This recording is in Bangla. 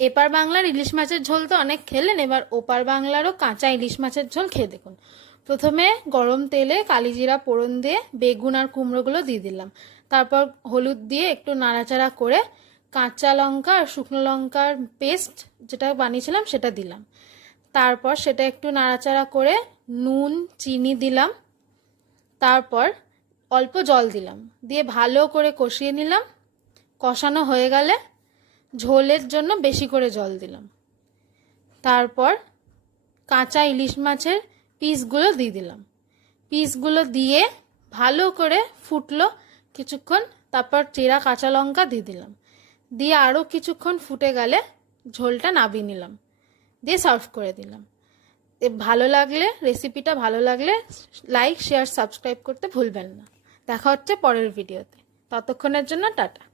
এপার বাংলার ইলিশ মাছের ঝোল তো অনেক খেলেন, এবার ওপার বাংলারও কাঁচা ইলিশ মাছের ঝোল খেয়ে দেখুন। প্রথমে গরম তেলে কালিজিরা ফোড়ন দিয়ে বেগুন আর কুমড়োগুলো দিয়ে দিলাম। তারপর হলুদ দিয়ে একটু নাড়াচাড়া করে কাঁচা লঙ্কা আর শুকনো লঙ্কার পেস্ট যেটা বানিয়েছিলাম সেটা দিলাম। তারপর সেটা একটু নাড়াচাড়া করে নুন চিনি দিলাম। তারপর অল্প জল দিলাম, দিয়ে ভালো করে কষিয়ে নিলাম। কষানো হয়ে গেলে ঝোলের জন্য বেশি করে জল দিলাম। তারপর কাঁচা ইলিশ মাছের পিসগুলো দিয়ে দিলাম। পিসগুলো দিয়ে ভালো করে ফুটলো কিছুক্ষণ। তারপর চেরা কাঁচা লঙ্কা দিয়ে দিলাম, দিয়ে আরও কিছুক্ষণ ফুটে গেলে ঝোলটা নামিয়ে নিলাম, দিয়ে সার্ভ করে দিলাম। ভালো লাগলে, রেসিপিটা ভালো লাগলে লাইক শেয়ার সাবস্ক্রাইব করতে ভুলবেন না। দেখা হচ্ছে পরের ভিডিওতে, ততক্ষণের জন্য টাটা।